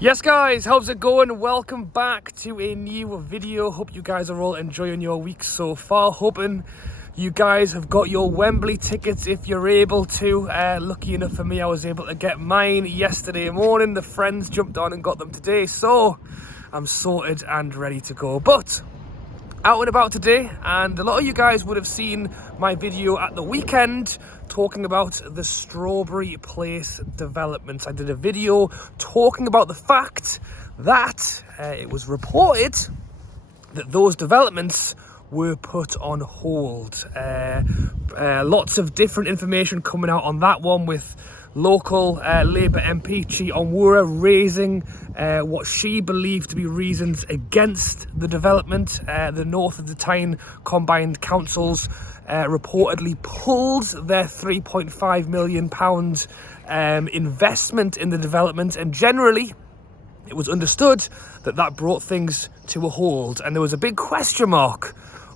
Yes guys, how's it going? Welcome back to a new video. Hope you guys are all enjoying your week so far. Hoping you guys have got your Wembley tickets if you're able to. Lucky enough for me, I was able to get mine yesterday morning. The friends jumped on and got them today, so I'm sorted and ready to go. But out and about today, and a lot of you guys would have seen my video at the weekend talking about the Strawberry Place developments. I did a video talking about the fact that it was reported that those developments were put on hold. Lots of different information coming out on that one, with local Labour MP Chi Onwurah raising what she believed to be reasons against the development. The North of the Tyne Combined Councils reportedly pulled their £3.5 million investment in the development, and generally it was understood that that brought things to a halt, and there was a big question mark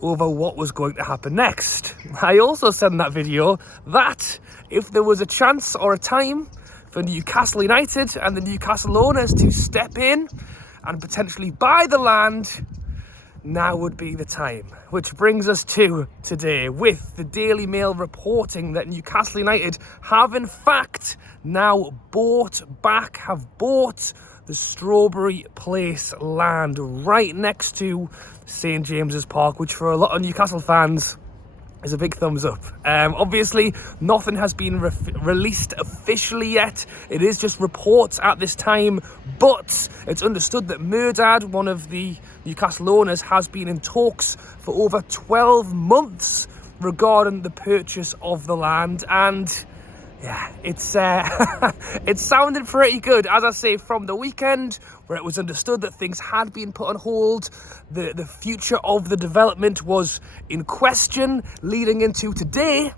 over what was going to happen next. I also said in that video that if there was a chance or a time for Newcastle United and the Newcastle owners to step in and potentially buy the land, now would be the time. Which brings us to today, with the Daily Mail reporting that Newcastle United have in fact now bought the Strawberry Place land right next to St James's Park, which for a lot of Newcastle fans is a big thumbs up. Obviously, nothing has been released officially yet. It is just reports at this time, but it's understood that Murdad, one of the Newcastle owners, has been in talks for over 12 months regarding the purchase of the land, and yeah, it's it sounded pretty good. As I say, from the weekend, where it was understood that things had been put on hold, the future of the development was in question. Leading into today,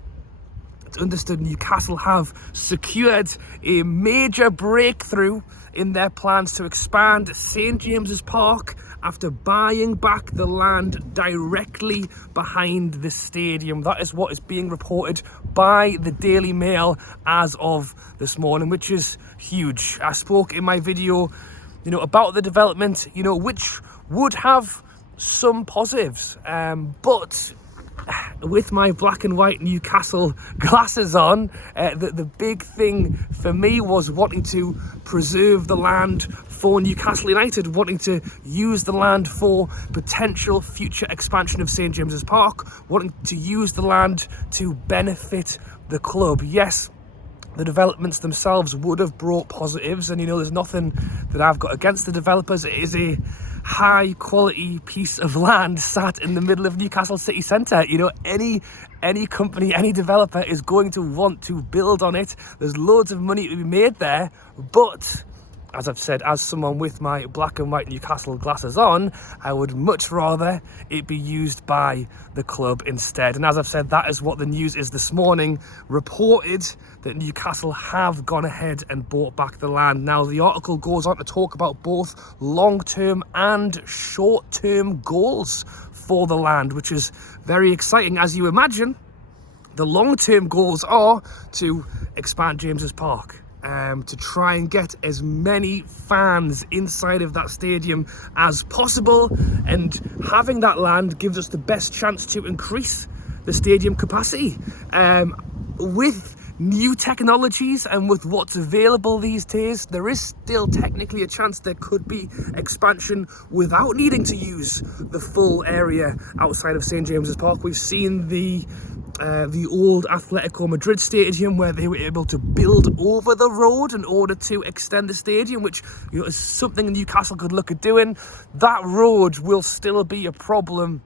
it's understood Newcastle have secured a major breakthrough in their plans to expand St James's Park after buying back the land directly behind the stadium. That is what is being reported by the Daily Mail as of this morning, which is huge. I spoke in my video, about the development, which would have some positives, but with my black and white Newcastle glasses on, the big thing for me was wanting to preserve the land for Newcastle United, wanting to use the land for potential future expansion of St James's Park, wanting to use the land to benefit the club. Yes, the developments themselves would have brought positives, and there's nothing that I've got against the developers. It is a high quality piece of land sat in the middle of Newcastle city centre. Any company, any developer is going to want to build on it. There's loads of money to be made there, but as I've said, as someone with my black and white Newcastle glasses on, I would much rather it be used by the club instead. And as I've said, that is what the news is this morning. Reported that Newcastle have gone ahead and bought back the land. Now, the article goes on to talk about both long-term and short-term goals for the land, which is very exciting. As you imagine, the long-term goals are to expand James's Park, to try and get as many fans inside of that stadium as possible, and having that land gives us the best chance to increase the stadium capacity. With new technologies and with what's available these days, there is still technically a chance there could be expansion without needing to use the full area outside of St James's Park. We've seen the old Atletico Madrid stadium, where they were able to build over the road in order to extend the stadium, which is something Newcastle could look at doing. That road will still be a problem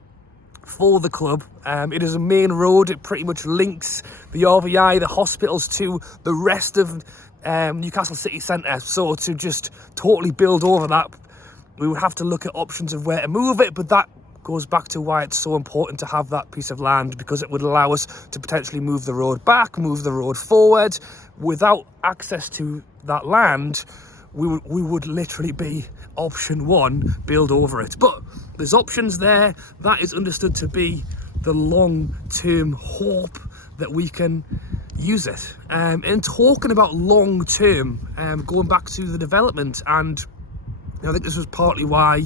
for the club. It is a main road. It pretty much links the RVI, the hospitals, to the rest of Newcastle city centre. So to just totally build over that, we would have to look at options of where to move it, but that goes back to why it's so important to have that piece of land, because it would allow us to potentially move the road back, move the road forward. Without access to that land, we would literally be option one, build over it. But there's options there. That is understood to be the long-term hope that we can use it. And talking about long-term, going back to the development and I think this was partly why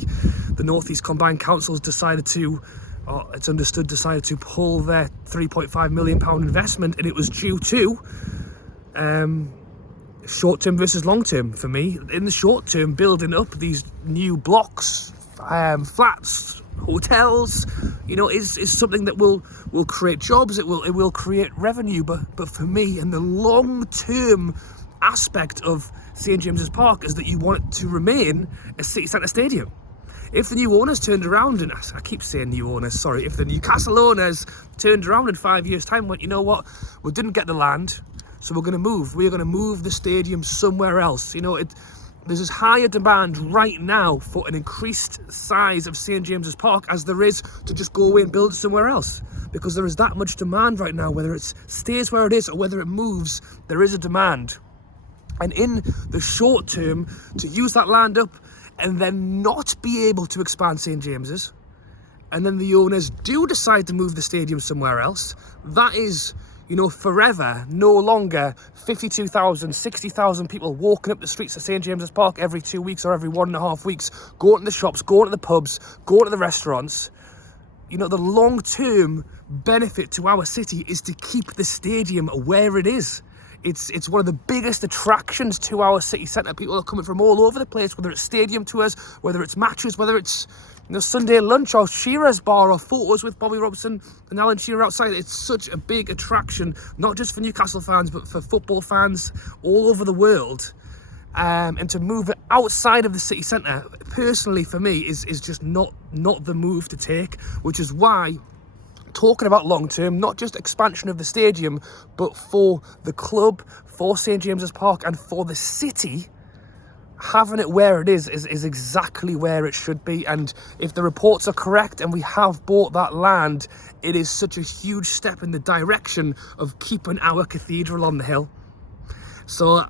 the North East Combined Councils decided to, or it's understood, decided to pull their £3.5 million investment, and it was due to short-term versus long-term for me. In the short-term, building up these new blocks, flats, hotels, is something that will create jobs. It will create revenue. But for me, in the long-term aspect of St James's Park, is that you want it to remain a city centre stadium. If the new owners turned around, and I keep saying new owners, sorry, if the Newcastle owners turned around in 5 years' time and went, you know what, we didn't get the land, so we're going to move. We're going to move the stadium somewhere else. There's this higher demand right now for an increased size of St James's Park as there is to just go away and build it somewhere else. Because there is that much demand right now, whether it stays where it is or whether it moves, there is a demand. And in the short term, to use that land up and then not be able to expand St James's, and then the owners do decide to move the stadium somewhere else, that is, forever, no longer 52,000, 60,000 people walking up the streets of St James's Park every 2 weeks or every 1.5 weeks, going to the shops, going to the pubs, going to the restaurants. The long-term benefit to our city is to keep the stadium where it is. It's one of the biggest attractions to our city centre. People are coming from all over the place, whether it's stadium tours, whether it's matches, whether it's Sunday lunch or Shearer's bar or photos with Bobby Robson and Alan Shearer outside. It's such a big attraction, not just for Newcastle fans, but for football fans all over the world. And to move it outside of the city centre, personally for me, is just not the move to take, which is why, talking about long term, not just expansion of the stadium, but for the club, for St James's Park and for the city, having it where it is exactly where it should be. And if the reports are correct and we have bought that land, it is such a huge step in the direction of keeping our cathedral on the hill. So,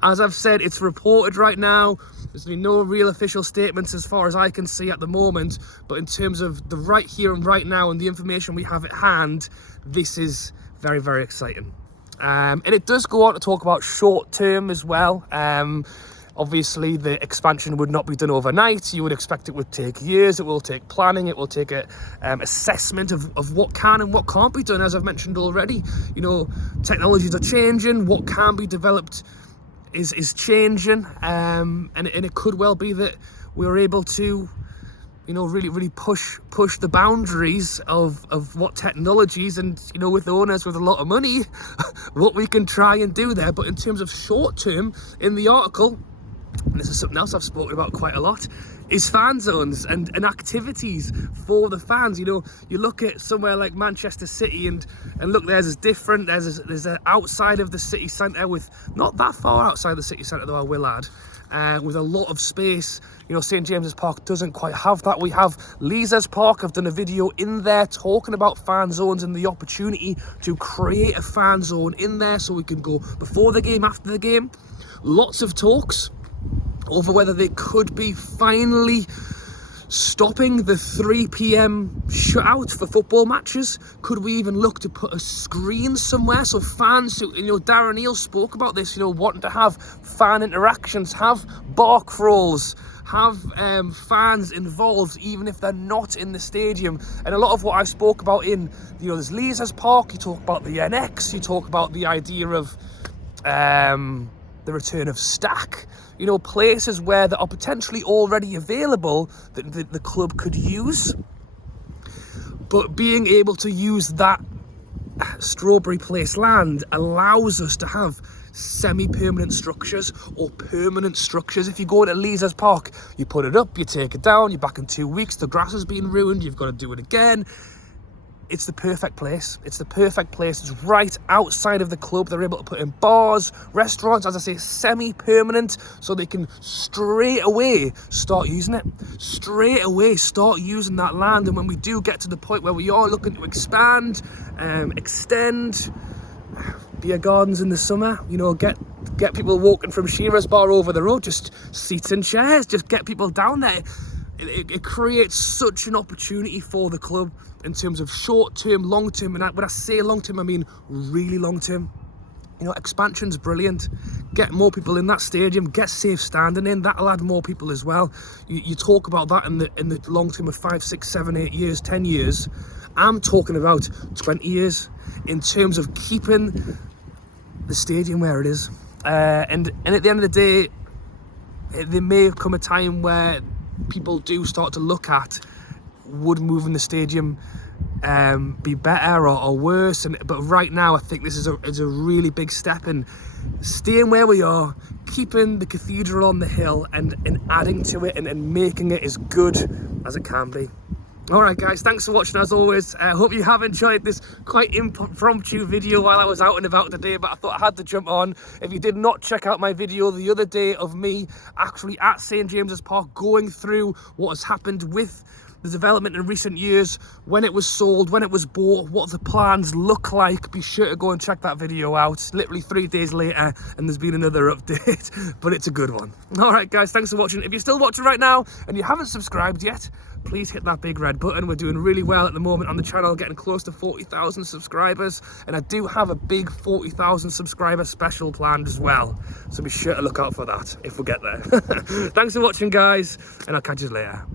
as I've said, it's reported right now. There's been no real official statements as far as I can see at the moment. But in terms of the right here and right now and the information we have at hand, this is very, very exciting. And it does go on to talk about short term as well. Obviously, the expansion would not be done overnight. You would expect it would take years. It will take planning. It will take a assessment of what can and what can't be done. As I've mentioned already, technologies are changing. What can be developed is changing, and it could well be that we're able to, really push the boundaries of what technologies and, with owners with a lot of money, what we can try and do there. But in terms of short term, in the article, and this is something else I've spoken about quite a lot, is fan zones and activities for the fans. You look at somewhere like Manchester City and look, theirs is different. There's an outside of the city centre, with not that far outside the city centre though, I will add, with a lot of space. St James's Park doesn't quite have that. We have Leazes Park. I've done a video in there talking about fan zones and the opportunity to create a fan zone in there so we can go before the game, after the game. Lots of talks over whether they could be finally stopping the 3 p.m. shutout for football matches. Could we even look to put a screen somewhere so fans who, Darren Neal spoke about this, wanting to have fan interactions, have bar crawls, have fans involved even if they're not in the stadium. And a lot of what I spoke about in, there's Leazes Park, you talk about the NX, you talk about the idea of the return of Stack, places where that are potentially already available that the club could use. But being able to use that Strawberry Place land allows us to have semi-permanent structures or permanent structures. If you go to Leazes Park, you put it up, you take it down, you're back in 2 weeks, the grass has been ruined, you've got to do it again. It's the perfect place. It's the perfect place. It's right outside of the club. They're able to put in bars, restaurants, as I say, semi-permanent, so they can straight away start using it. Straight away start using that land. And when we do get to the point where we are looking to expand, extend, beer gardens in the summer, get people walking from Shearer's bar over the road, just seats and chairs, just get people down there. It creates such an opportunity for the club in terms of short-term, long-term, and when I say long-term, I mean really long-term. You know, expansion's brilliant. Get more people in that stadium, get safe standing in, that'll add more people as well. You talk about that in the long term of 5, 6, 7, 8 years, 10 years. I'm talking about 20 years in terms of keeping the stadium where it is. And at the end of the day, there may come a time where people do start to look at, would moving the stadium be better or worse? But right now, I think this is a really big step in staying where we are, keeping the cathedral on the hill, and adding to it and making it as good as it can be. Alright guys, thanks for watching as always. I hope you have enjoyed this quite impromptu video while I was out and about today, but I thought I had to jump on. If you did not check out my video the other day of me actually at St James's Park going through what has happened with the development in recent years, when it was sold, when it was bought, what the plans look like, be sure to go and check that video out. Literally 3 days later and there's been another update, but it's a good one. Alright guys, thanks for watching. If you're still watching right now and you haven't subscribed yet, please hit that big red button. We're doing really well at the moment on the channel, getting close to 40,000 subscribers, and I do have a big 40,000 subscriber special planned as well, so be sure to look out for that if we get there. Thanks for watching guys, and I'll catch you later.